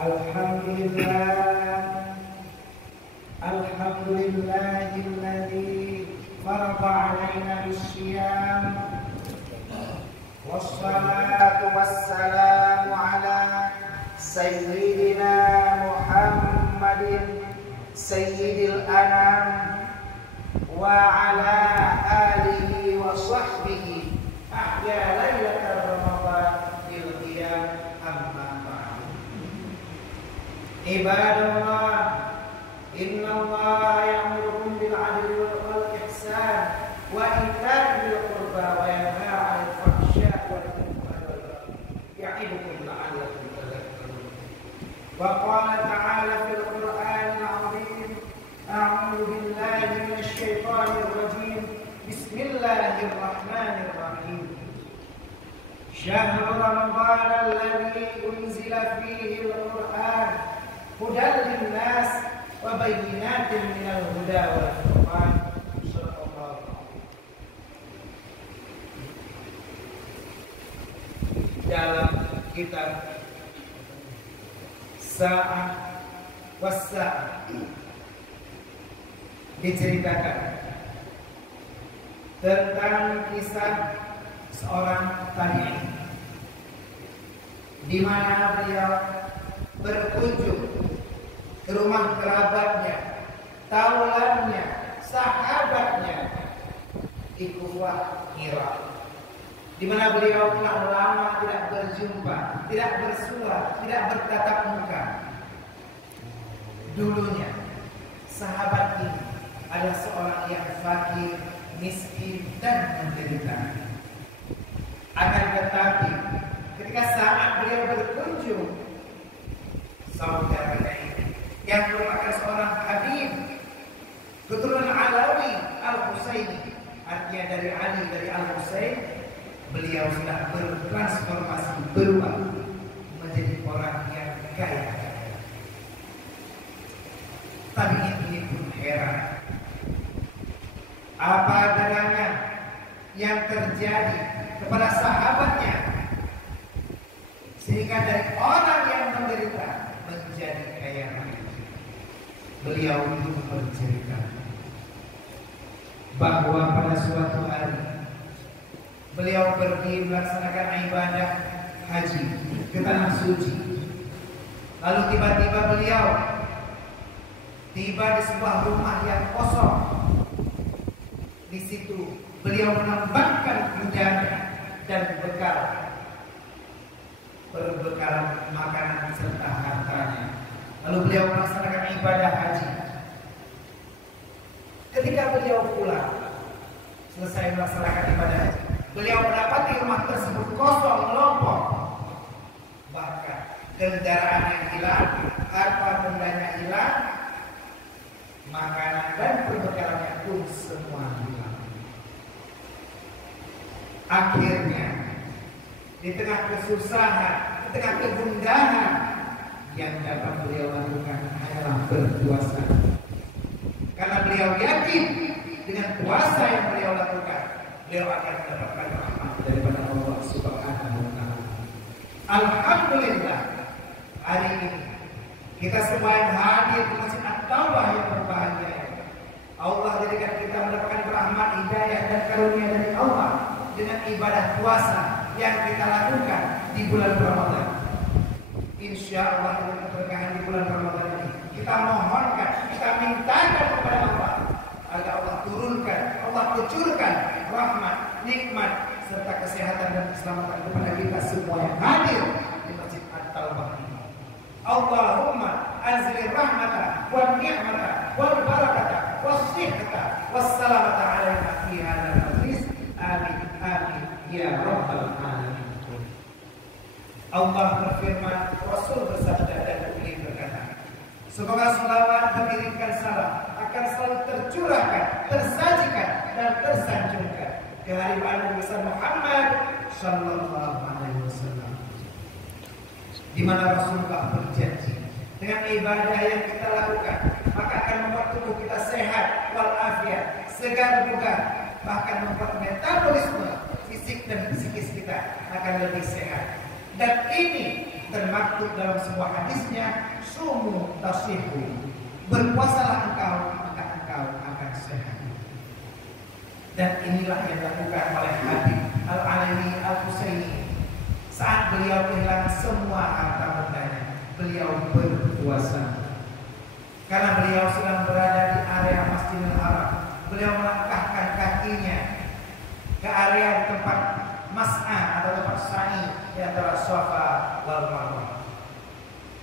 Alhamdulillahilladzi farada 'alaina bisyiyam wassalatu wassalamu ala sayyidina Muhammadin sayyidil anam wa ala alihi wa sahbihi ahya lailatul ramadan bil qiyam amma ba'd. Ibadallah, innallaha ya'murukum bil 'adli wal ihsan wa ita'i dzil qurba wa yanha 'anil fahsya'i wal munkari wal baghi ya'idukum la'allakum tadhakkarun. Wa qala ta'ala fil Qur'anil 'azim, a'udzu billahi minasy syaithanir rajim. Bismillahirrahmanirrahim. Syahrul Ramadan alladzi unzila fihi al-Qur'an hudan lin-nas wa bayyinatin minal huda wal furqan. Dalam kitab Sa'ah was-Sa'ah diceritakan tentang kisah seorang tabi'in di mana beliau berkunjung ke rumah kerabatnya, taulannya, sahabatnya di Gua Hira, di mana beliau telah lama tidak berjumpa, tidak bersua, tidak bertatap muka. Dulunya sahabat ini adalah seorang yang fakir, miskin dan menderita. Akan tetapi ketika saat beliau berkunjung, saudaranya ini yang merupakan seorang Habib keturunan Alawi Al-Husaini, artinya dari Ali dari Al-Husain, beliau sudah bertransformasi, berubah menjadi orang yang kaya. Tabi'in ini pun heran, apa gerangan yang terjadi kepada sahabatnya sehingga dari orang yang menderita menjadi kaya raya. Beliau itu bercerita bahwa pada suatu hari beliau pergi melaksanakan ibadah haji ke tanah suci. Lalu tiba-tiba beliau tiba di sebuah rumah yang kosong. Di situ beliau menambahkan kudanya dan berbekal makanan serta hartanya. Lalu beliau melaksanakan ibadah haji. Ketika beliau pulang, selesai melaksanakan ibadah haji, beliau mendapati rumah tersebut kosong, melompong. Bahkan kendaraan yang hilang, harta bendanya hilang, makanan dan perbekalannya pun semua hilang. Akhirnya di tengah kesusahan, di tengah kegundahan, yang dapat beliau lakukan hanyalah berpuasa. Karena beliau yakin dengan puasa yang beliau lakukan, beliau akan mendapatkan rahmat daripada Allah Subhanahu wa taala. Alhamdulillah, hari ini kita semua yang hadir di Masjid At-Taubah yang berbahagia, Allah jadikan kita mendapatkan rahmat, hidayah dan karunia dari Allah dengan ibadah puasa yang kita lakukan di bulan Ramadan. Insya Allah dengan keberkahan di bulan Ramadan ini, kita mohonkan, kita mintakan kepada Allah agar Allah turunkan, Allah kucurkan rahmat, nikmat serta kesehatan dan keselamatan kepada kita semua yang hadir di Masjid At-Taubah ini. Allahumma anzil rahmata wa ni'mata wal barakata was sihhata was salamata alaina fi hadzal majlis. Amin amin ya rabbal alamin. Allah berfirman, Rasul bersabda dan beliau berkata, semoga selawat mengirimkan salam akan selalu tercurahkan, tersajikan dan tersanjungkan ke harian besar Muhammad sallallahu alaihi wasallam, di mana Rasulullah berjanji dengan ibadah yang kita lakukan maka akan membuat tubuh kita sehat walafiat, segar bugar, bahkan membuat metabolisme fisik dan psikis kita akan lebih sehat. Dan ini termaktub dalam sebuah hadisnya, sumu tasihu, berpuasalah engkau maka engkau akan sehat. Dan inilah yang dilakukan oleh Habib Al-Alawi Al-Husaini saat beliau kehilangan semua harta bendanya. Beliau berpuasa karena beliau sedang berada di area Masjidil Haram. Beliau melangkahkan kakinya ke area tempat mas'a atau tempat sa'i di antara Safa wal Marwah.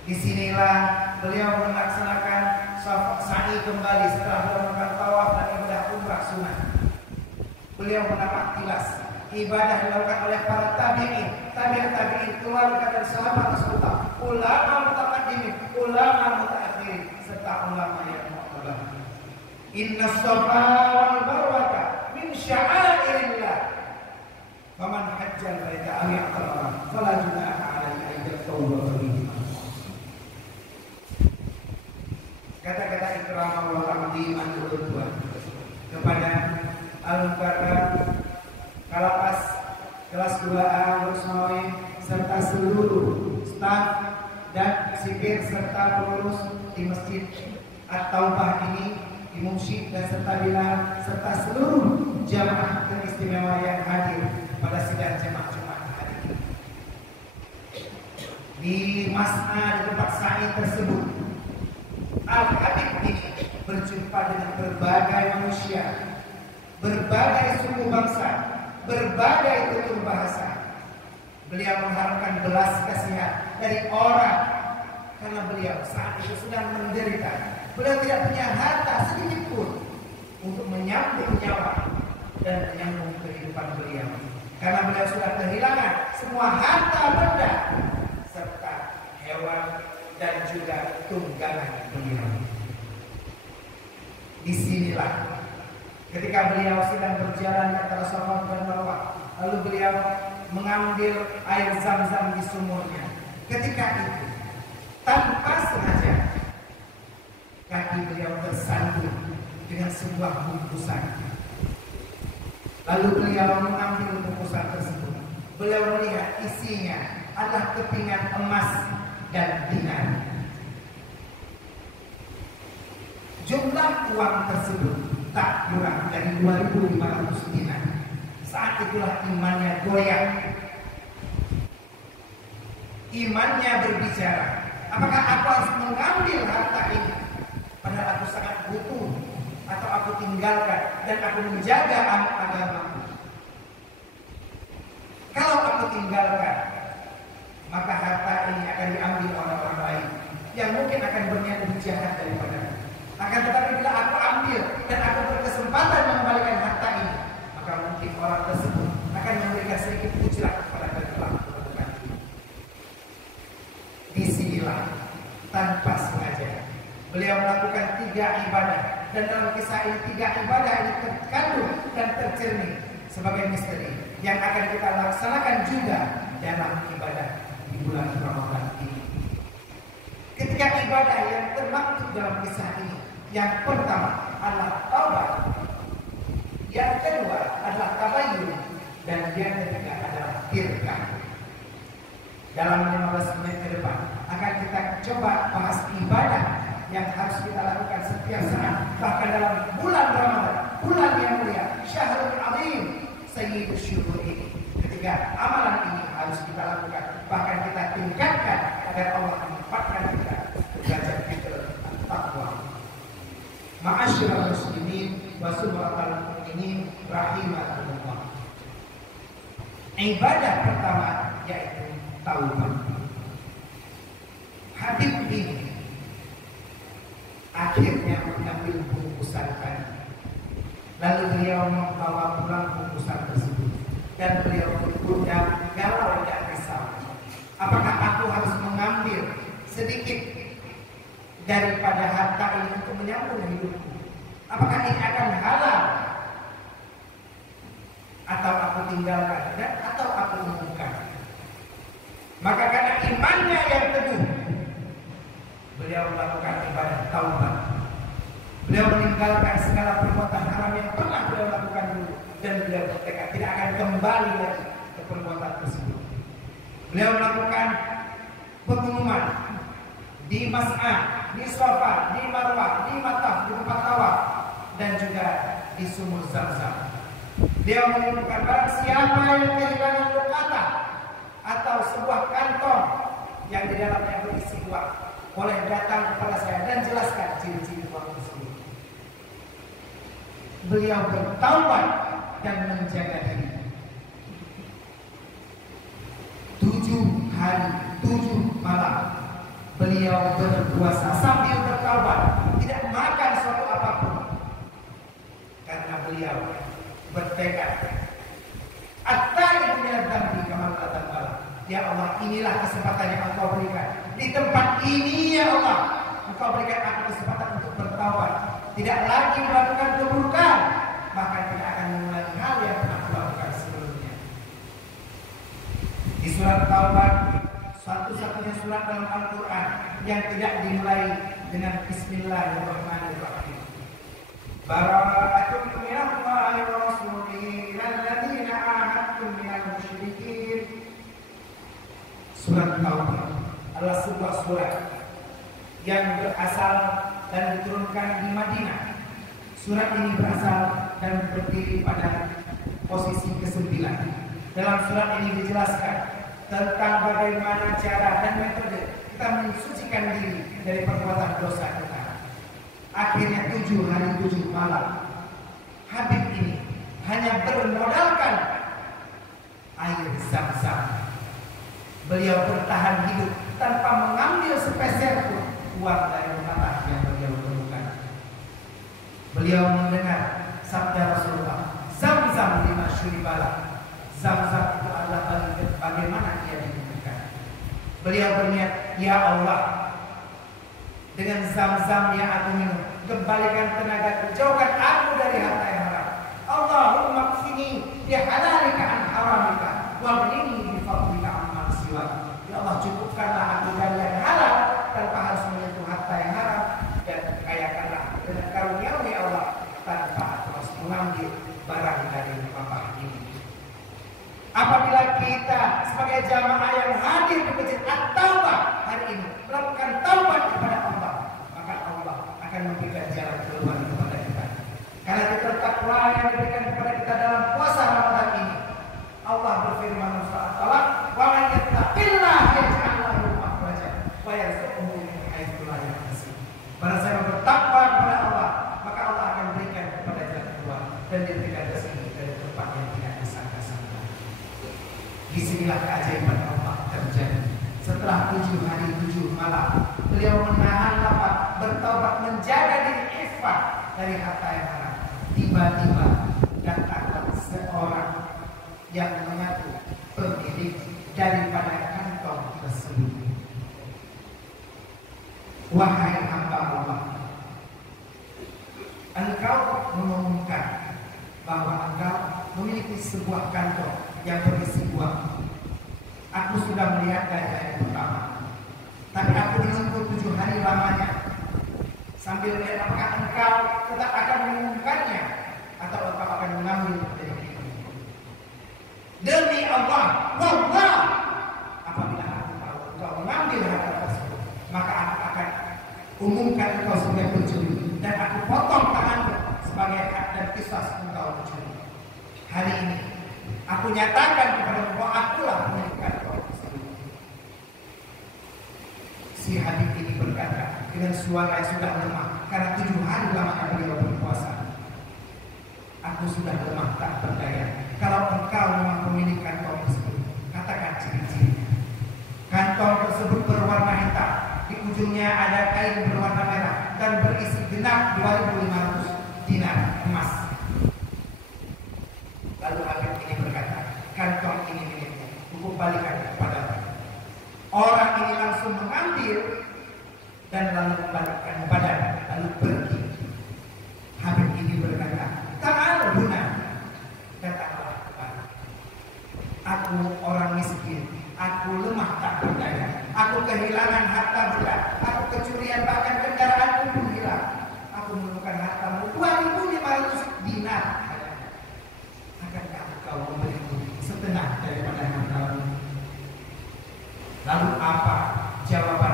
Disinilah beliau melaksanakan sa'i kembali setelah melakukan tawaf dan ibadah umrah sunnah. Beliau menapak tilas ibadah dilakukan oleh para tabi'in, tabi'in keluarga dari sahabat Rasulullah, ulama mutaqaddimin, ulama mutaakhirin, serta ulama yang mu'tabar. Inna Safa wal Marwah min sya'airillah. Faman hajjal baita aw i'tamara fala junaha 'alaihi an yatawwafa bihi. Kata-kata ikram wa ta'zim an-nubuwah kepada Al-Mukarram Kalapas kelas 2A Rusmawi serta seluruh staf dan sipir serta pengurus di Masjid At-Taubah ini, di Mumsyid dan serta Bilal serta seluruh jamaah teristimewa yang hadir pada sidang jamaah Jumat hari ini. Di mas'a di tempat sa'i tersebut, Al-Habib ini berjumpa dengan berbagai manusia, berbagai suku bangsa, berbagai tutur bahasa. Beliau mengharapkan belas kasihan dari orang karena beliau saat itu sedang menderita. Beliau tidak punya harta sedikit pun untuk menyambung nyawa dan menyambung kehidupan beliau. Karena beliau sudah kehilangan semua harta benda serta hewan dan juga tunggangan beliau. Disinilah ketika beliau sedang berjalan di antara Safa dan Marwah, lalu beliau mengambil air Zam-Zam di sumurnya. Ketika itu, tanpa sengaja, kaki beliau tersandung dengan sebuah bungkusan. Lalu beliau mengambil bungkusan tersebut. Beliau melihat isinya adalah kepingan emas dan dinar. Jumlah uang tersebut tak kurang dari 2.500 dinar. Saat itulah imannya goyah. Imannya berbicara, apakah aku harus mengambil harta ini padahal aku sangat butuh, atau aku tinggalkan dan aku menjaga agamaku? Kalau aku tinggalkan, maka harta ini akan diambil oleh orang lain yang mungkin akan berniat lebih jahat daripada. Akan tetapi bila aku ambil dan aku berkesempatan mengembalikan harta ini, maka mungkin orang tersebut akan memberikan sedikit ujrat kepada kelak. Disinilah tanpa sengaja beliau melakukan 3 ibadah, dan dalam kisah ini 3 ibadah ini terkandung dan tercermin sebagai misteri yang akan kita laksanakan juga dalam ibadah di bulan Ramadan ini. Ketika ibadah yang termaktub dalam kisah ini, yang pertama adalah taubat, yang kedua adalah tabayyun, dan yang ketiga adalah tirkah. Dalam 15 menit ke depan akan kita coba bahas ibadah yang harus kita lakukan setiap saat, bahkan dalam bulan Ramadan, bulan yang mulia, Syahrul Azim, Sayyidus Syuhur ini. Ketika amalan ini harus kita lakukan, bahkan kita tingkatkan agar Allah menempatkan kita ke derajat kita takwa. Ma'asyiral muslimin wa subhanal mu'minin rahimakumullah. Ibadah pertama yaitu taubat. Habib ini akhirnya mengambil bungkusan tadi. Lalu beliau membawa pulang bungkusan tersebut, dan beliau bergundang galau dan risau. Apakah aku harus mengambil sedikit daripada harta ini untuk menyambung hidupku? Apakah ini akan halal? Atau aku tinggalkan dan atau aku umumkan? Maka karena imannya yang teguh, beliau melakukan ibadah taubat. Beliau meninggalkan segala perbuatan haram yang pernah beliau lakukan dulu, dan beliau bertekad tidak akan kembali lagi ke perbuatan tersebut. Beliau melakukan kunjungan di Mas'ah, di Safa, di Marwah, di Mataf, di tempat tawaf, dan juga di sumur Zam-Zam. Beliau mengumumkan barang siapa yang kehilangan lokata atau sebuah kantong yang di dalamnya berisi uang, boleh datang kepada saya dan jelaskan ciri-ciri uang tersebut. Beliau bertaubat dan menjaga diri. 7 hari, 7 malam beliau berpuasa sambil bertaubat, tidak makan suatu apapun, karena beliau bertekad, at-taibu minadz dzambi kama taqabbal. Ya Allah, inilah kesempatan yang Engkau berikan. Di tempat ini ya Allah, Engkau berikan aku kesempatan untuk bertaubat, tidak lagi melakukan keburukan, bahkan tidak akan mengulangi hal yang pernah aku lakukan sebelumnya. Di surat Taubat, satu-satunya surat dalam Al-Quran yang tidak dimulai dengan Bismillahirrahmanirrahim. Bara'atun minallahi wa rasulihi alladzina ahadtum minal musyrikin. Surat Taubat adalah sebuah surat yang berasal dan diturunkan di Madinah. Surat ini berasal dan berdiri pada posisi ke-9. Dalam surat ini dijelaskan tentang bagaimana cara dan metode kita mensucikan diri dari perbuatan dosa kita. Akhirnya 7 hari 7 malam, Habib ini hanya bermodalkan air Zam-Zam. Beliau bertahan hidup tanpa mengambil sepeser pun uang dari rumah yang beliau temukan. Beliau mendengar sabda Rasulullah, Zam-Zam lima syuribala. Zam-Zam itu adalah bagaimana ia diminumkan. Beliau berniat, ya Allah, dengan Zam-Zam yang aku minum, kembalikan tenaga, jauhkan aku dari harta yang haram. Allahumma kfini bihalalika an haramika waghnini bifadlika amman siwak. Ya Allah, cukupkanlah aku dari yang halal tanpa harus menyentuh harta yang haram, dan kayakanlah dengan karunia-Mu ya Allah tanpa harus mengambil barang dari papan ini. Apabila kita sebagai jamaah yang hadir di masjid At-Taubah hari ini melakukan taubat kepada Allah, maka Allah akan memberikan jalan keluar kepada kita. Karena itu takwa yang diberikan kepada kita dalam puasa Ramadan ini. Allah berfirman subhanahu wa man yattaqillaha yaj'al lahu makhraja wa yarzuqhu min haitsu la yahtasib. Barang siapa bertakwa kepada Allah, maka Allah akan berikan kepada jalan keluar dan diberikan rezeki dari tempat yang tidak disangka-sangka. Disinilah keajaiban Allah terjadi. Setelah 7 hari 7 malam, beliau menahan lapar, bertaubat, menjaga diri iffah dari harta yang haram. Tiba-tiba datanglah seorang yang mengaku pemilik daripada kantong tersebut. Wahai hamba Allah, engkau mengumumkan bahwa engkau memiliki sebuah kantong yang berisi uang. Aku sudah melihat dari hari pertama, tapi aku menunggu 7 hari lamanya sambil melihat apakah engkau tetap akan mengumumkannya atau engkau akan mengambil dari dirimu. Demi Allah, wallah, apabila aku tahu engkau mengambil harta tersebut, maka aku akan umumkan engkau sebagai pencuri dan aku potong tanganmu sebagai hak dan kisah engkau mencuri. Hari ini aku nyatakan kepada engkau, akulah pemilik kantong tersebut. Si Habib ini berkata dengan suara yang sudah lemah karena 7 hari lamanya beliau berpuasa. Aku sudah lemah tak berdaya. Kalau engkau memang pemilik kantong tersebut, katakan ciri-cirinya. Kantong tersebut berwarna hitam, di ujungnya ada kain berwarna merah dan berisi genap 2.500 dinar emas. Lalu Habib ini berkata, kantong ini milikmu, aku balikan kepadamu. Orang ini langsung mengambil dan lalu membalikkan badan, lalu pergi. Habib ini berkata, ta'al huna, datanglah kepadaku. Aku orang miskin, aku lemah tak berdaya, aku kehilangan harta benda, aku kecurian bahkan kendaraanku pun hilang. Aku menemukan hartamu 2.500 dinar. Akankah kau memberiku setengah daripada hartamu? Lalu apa jawaban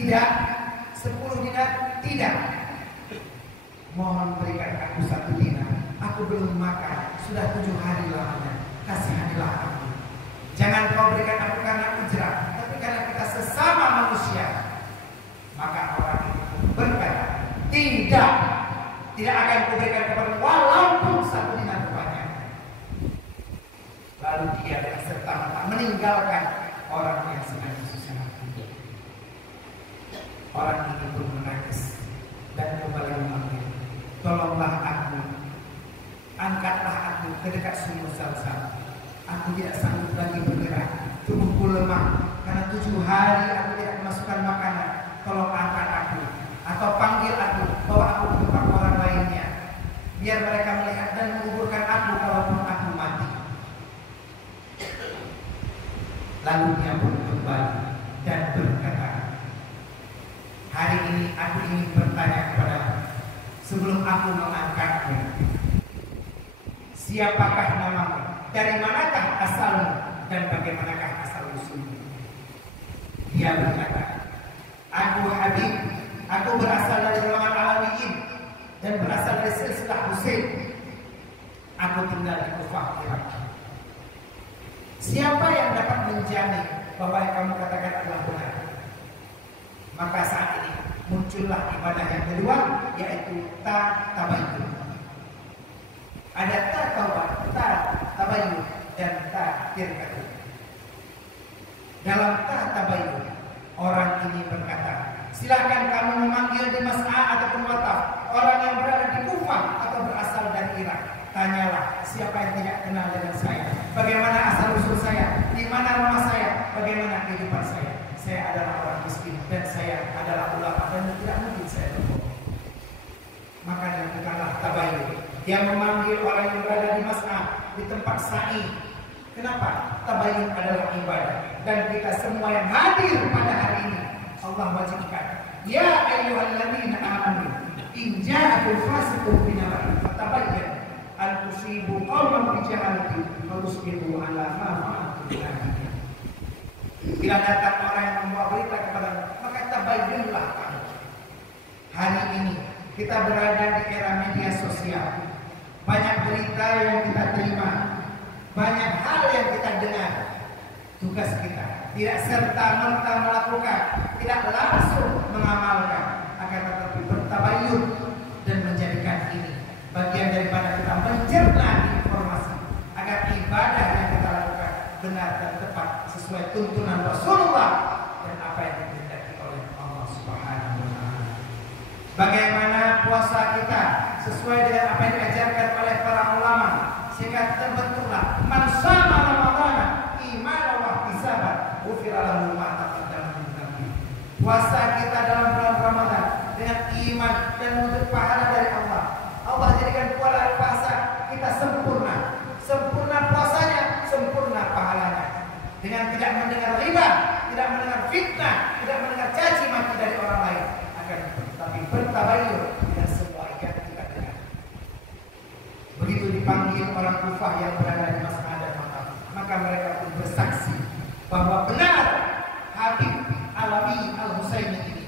Tidak. 10 dinar? Tidak. Mohon berikan aku 1 dinar. Aku belum makan, sudah 7 hari lamanya. Kasihanilah aku. Jangan kau berikan aku karena ujrah, tapi karena kita sesama manusia. Maka orang itu berkata, tidak. Tidak akan kuberikan kepada walaupun 1 dinar banyak. Lalu dia dengan serta-merta meninggalkan orang yang sedang susah hati. Orang ini pun menangis dan kembali memanggil, tolonglah aku, angkatlah aku ke dekat sumur Zam-Zam. Aku tidak sanggup lagi bergerak, tubuhku lemah karena 7 hari aku tidak memasukkan makanan. Tolong angkat aku atau panggil aku, bawa aku ke tempat orang lainnya, biar mereka melihat dan menguburkan aku kalaupun aku mati. Lalu dia pun kembali dan berkata, hari ini aku ingin bertanya kepadamu, sebelum aku mengangkatmu, siapakah namamu, dari manakah asalmu, dan bagaimanakah asal usulmu? Dia berkata, aku Habib, aku berasal dari golongan Alawiyin dan berasal dari silsilah Husain. Aku tinggal di Kufah, Irak. Siapa yang dapat menjamin bahwa yang kamu katakan adalah benar? Maka saat ini muncullah ibadah yang kedua, yaitu tabayyun. Ada taubat, tabayyun, dan tirkah. Dalam tabayyun, orang ini berkata, silakan kamu memanggil di Mas'ah ataupun Wataf orang yang berada di Kufah atau berasal dari Irak. Tanyalah siapa yang tidak kenal dengan saya, bagaimana asal usul saya, di mana rumah saya, bagaimana kehidupan saya. Saya adalah orang miskin dan saya adalah ulama dan tidak mungkin saya berbohong. Maka dilakukanlah tabayyun. Dia memanggil orang yang berada di Mas'ah, di tempat sa'i. Kenapa? Tabayyun adalah ibadah, dan kita semua yang hadir pada hari ini Allah wajibkan, ya ayyuhalladzina amanu in ja'akum fasiqun binaba'in fatabayyanu an tusibu qauman bijahalatin fatusbihu ala ma fa'altum bi'adim. Bila datang orang yang membawa berita kepadamu, maka tabayyunlah kamu. Hari ini kita berada di era media sosial. Banyak berita yang kita terima, banyak hal yang kita dengar. Tugas kita tidak serta-merta melakukan, tidak langsung mengamalkan, akan tetapi bertabayyun dan menjadikan ini bagian daripada kita mencerna informasi agar ibadah yang kita lakukan benar dan tepat sesuai tuntunan Rasulullah dan apa yang dikehendaki oleh Allah Subhanahu wa taala. Bagaimana puasa kita sesuai dengan apa yang diajarkan oleh para ulama, sehingga terbentuklah man shama ramadhana imanan wa ihtisaban ghufira lahu ma taqaddama min dhanbi. Puasa kita dalam bulan Ramadan dengan iman dan menuntut pahala dari Allah. Allah jadikan puasa kita sempurna. Sempurna puasanya, sempurna pahalanya. Dengan tidak mendengar riba, tidak mendengar fitnah, tidak mendengar caci maki dari orang lain, akan tetapi bertabayyun dengan semua yang kita dengar. Begitu dipanggil orang Kufah yang berada di Mas'ah dan Wataf, maka mereka pun bersaksi bahwa benar Habib Alawi Al-Husaini ini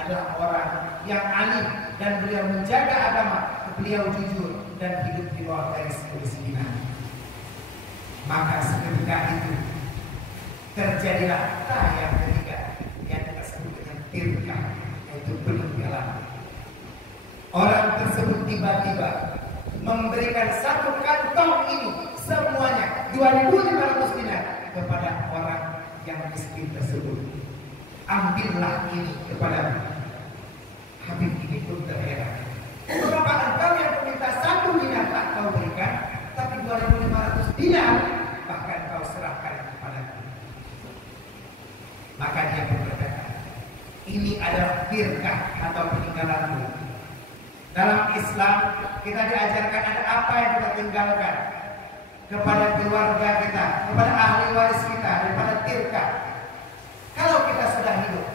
adalah orang yang alim dan beliau menjaga agama, beliau jujur dan hidup di bawah garis kemiskinan. Maka seketika itu terjadilah yang ketiga yang kita sebut dengan tirkah, yaitu peninggalan. Orang tersebut tiba-tiba memberikan 1 kantong ini semuanya 2.500 dinar kepada orang yang miskin tersebut. Ambillah ini kepada Habib ini pun terheran. Kenapa engkau yang meminta 1 dinar tak kau berikan, tapi 2.500 dinar bahkan kau serahkan kepadaku? Maka dia berkata, ini adalah tirkah atau peninggalanmu. Dalam Islam kita diajarkan ada apa yang kita tinggalkan kepada keluarga kita, kepada ahli waris kita, daripada tirkah. Kalau kita sudah hidup,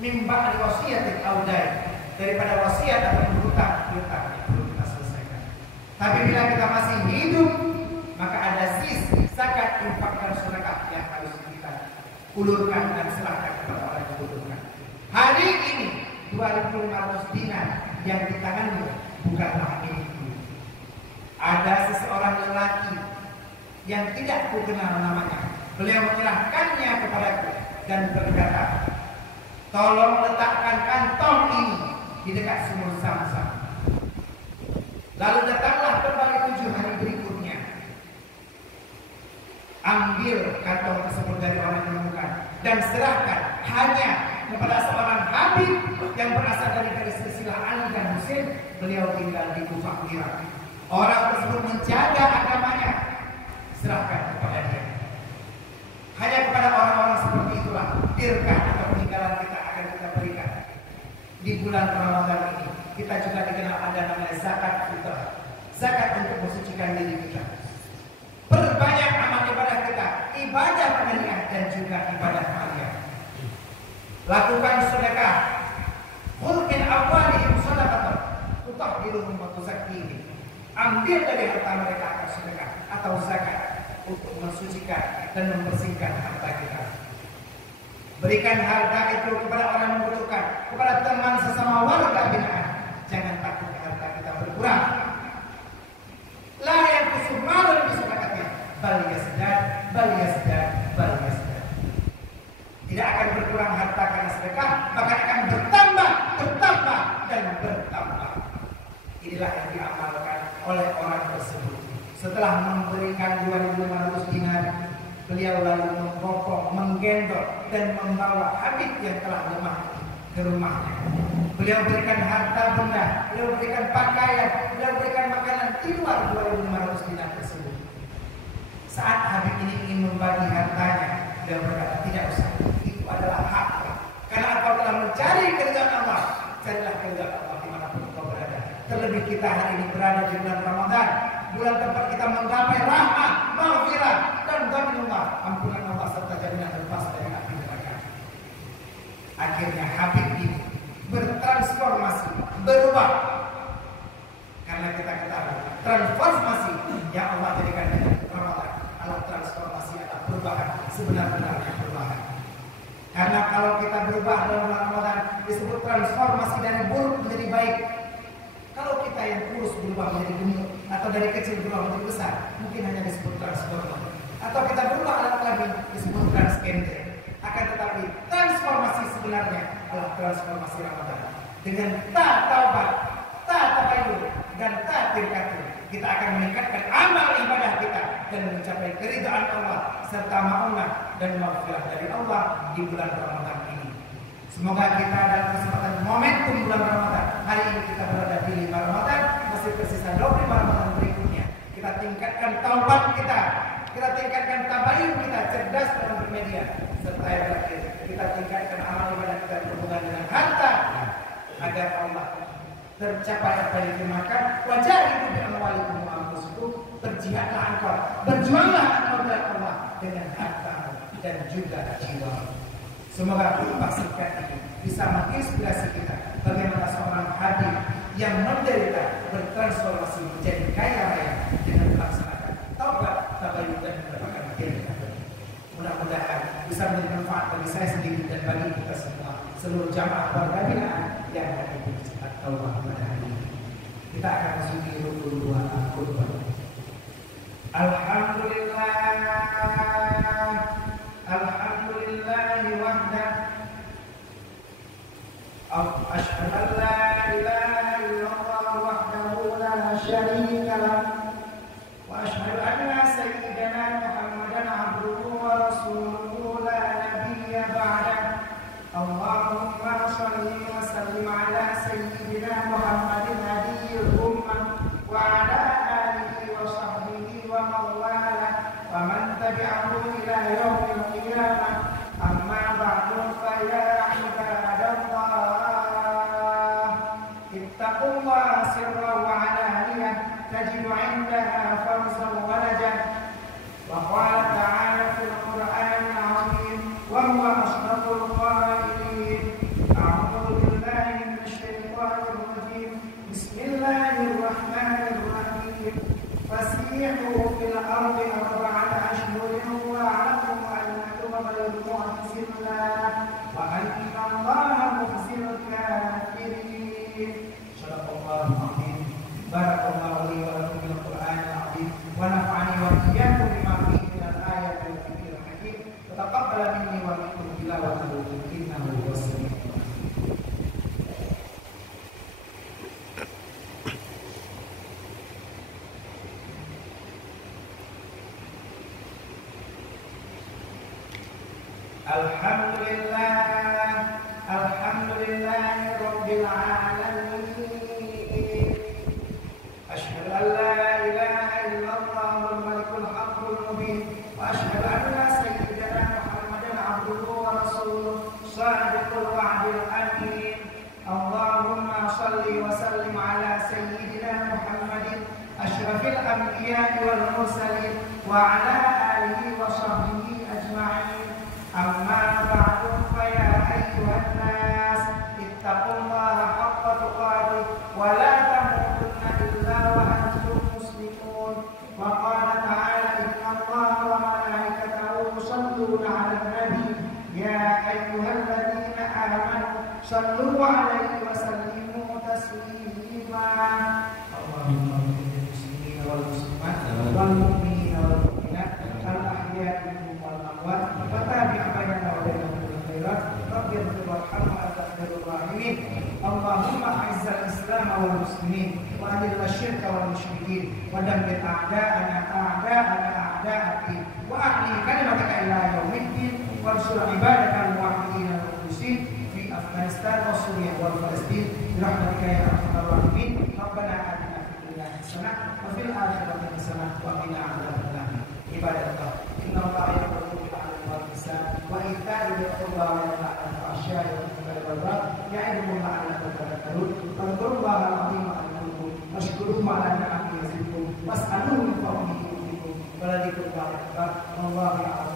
mimba wasiatin audai, daripada wasiat atau hutang yang perlu kita selesaikan. Tapi bila kita masih hidup, maka ada zakat, infak dan sedekah yang harus kita ulurkan dan serahkan kepada orang yang membutuhkan. Hari ini 2.500 dinar yang di tanganmu bukanlah milikku. Ada seseorang lelaki yang tidak kukenal namanya. Beliau menyerahkannya kepadaku dan berkata, tolong letakkan kantong ini di dekat sumur Zamzam. Lalu datanglah kembali 7 hari berikutnya. Ambil kantong tersebut dari orang yang menemukan dan serahkan hanya kepada seorang habib yang berasal dari silsilah Ali dan Husain. Beliau tinggal di Kufah, Irak. Orang tersebut menjaga agamanya. Serahkan kepada dia. Hanya kepada orang-orang seperti itulah dirkah atau peninggalan kita akan kita berikan. Di bulan Ramadan ini kita juga dikenal ada namanya zakat fitrah. Zakat untuk mensucikan diri kita. Perbanyak amal ibadah kita, ibadah penerian dan juga ibadah harian. Lakukan sedekah. Khudh min amwalihim shadaqatan tutahhiruhum wa tuzakkihim. Ambil dari harta mereka akan sedekah atau zakat untuk mensucikan dan membersihkan harta kita. Berikan harta itu kepada orang yang membutuhkan, kepada teman sesama warga binaan. Jangan takut harta kita berkurang. La yanqusu malun bi sadaqatin bal yazdad bal yazdad bal yazdad. Tidak akan berkurang harta karena sedekah, bahkan akan bertambah dan bertambah. Inilah yang diamalkan oleh orang tersebut. Setelah memberikan 2.500 dinar, beliau lalu membopong, menggendong dan membawa habib yang telah lemah ke rumahnya. Beliau berikan harta benda, beliau berikan pakaian, beliau berikan makanan di luar 2.500 dinar tersebut. Saat habib ini ingin membagi hartanya, beliau berkata, tidak usah, itu adalah haknya. Karena engkau telah mencari keridhaan Allah, carilah keridhaan Allah dimanapun engkau berada. Terlebih kita hari ini berada di bulan Ramadan, bulan tempat kita menggapai rahmat, maghfirah dan dhaminullah, ampunan Allah serta jaminan lepas dari api neraka. Akhirnya habib ini bertransformasi, berubah. Karena kita ketahui transformasi yang Allah jadikan dengan Ramadan adalah transformasi atau perubahan sebenar-benarnya perubahan. Karena kalau kita berubah dalam bulan Ramadan disebut transformasi dari buruk menjadi baik. Kalau kita yang kurus berubah menjadi gemuk atau dari kecil berubah menjadi besar, mungkin hanya disebut transformasi. Atau kita berubah alat kelamin disebut transgender. Akan tetapi transformasi sebenarnya adalah transformasi Ramadan. Dengan tak taubat, tak tabayun dan tak tirkatun, kita akan meningkatkan amal ibadah kita dan mencapai keridhaan Allah serta maunah dan maghfirah dari Allah di bulan Ramadan ini. Semoga kita dalam kesempatan momentum bulan Ramadan, hari ini kita berada di 5 Ramadan, masih tersisa 25 Ramadan berikutnya. Kita tingkatkan taubat kita tingkatkan tabayun kita, cerdas dalam bermedia, serta yang terakhir kita tingkatkan amal ibadah kita berhubungan dengan harta agar Allah tercapai apa yang dimakan. Wajah itu di amwalikum wa anfusikum, berjihadlah engkau, berjuanglah engkau dari Allah dengan harta dan juga jiwa. Semoga upah singkat ini bisa menginspirasi kita bagaimana seorang habib yang menderita bertransformasi menjadi kaya raya dengan melaksanakan taubat, tabayun dan mendapatkan hidayah. Mudah-mudahan bisa menjadi manfaat bagi saya sendiri dan bagi kita semua, seluruh jamaah warga binaan yang ada di Masjid Taubat pada hari ini. Kita akan masuki rukun 2 khutbah. Alhamdulillah, alhamdulillah wahdah. Asyhadu an la ilaha illallah wahdahu la syarika lah. Wa asyhadu anna sayyidana Muhammadan abduhu wa rasuluhu la nabiyya ba'dah. Allahumma shalli wa sallim ala sayyidina Muhammadin hadiyil ummah wa ala alihi wa sahbihi wa mawala wa man tabi'ahu ila yaumil qiyamah. Amma ba'du fa ya ibadallah, ittaqullaha sirran wa alaniyah tajidu 'indaha fawzan wa najah. Wa qala ta'ala fil Qur'anil 'azim wa huwa asdaqul qa'ilin. A'udzu billahi minasy syaithanir rajim. Bismillahirrahmanirrahim. Fasihu fil ardi arba'ata ashhurin wa'lamu annakum ghayru mu'jizillah wa anna Allaha Allahumma shalli wa sallim ala sayyidina Muhammadin asyrafil anbiya'i wal mursalin wa ala alihi wa sahbihi ajma'in. Amma ba'du, fa ya ayyuhan nas ittaqullaha haqqa tuqatih wa la tamutunna illa wa antum muslimun. Wa qala ta'ala inna Allaha wa malaikatahu yusalluna 'alan nabi ya ayyuhalladzina amanu sallu 'alaihi wa sallimu taslima. Allahumma ighfir muslimina wal muslimat wal mu'minina wal mu'minat al ahya'i minhum wal amwat wa tabi' bainana wa bainahum bil khairat rabbir warham wa anta khairur rahimin. Allahumma a'izzal islam wal muslimin wa adhil asyirka wal musyrikin wa dammir a'da'ana a'da'ad-din wa a'li kalimataka ila yaumiddin wansur ibadakal muwahhidin al mukhlisin fi Afghanistan wa Suriah wal Palestin bi rahmatika ya arhamar rahimin. Rabbana atina fid dunya hasanah wa fil akhirati hasanah wa qina adzabannar. Ibadallah, inna Allaha ya'muru bil 'adli wal ihsan wa ita'i dzil qurba wa yanha 'anil fahsya'i wal munkari wal baghi ya'idukum la'allakum tadhakkarun. Fadhkurullaha al-'azim yadhkurkum washkuruhu 'ala ni'amihi yazidkum was'aluhu min fadlihi yu'tikum wa la dzikrullahi akbar. Wallahu ya'lam.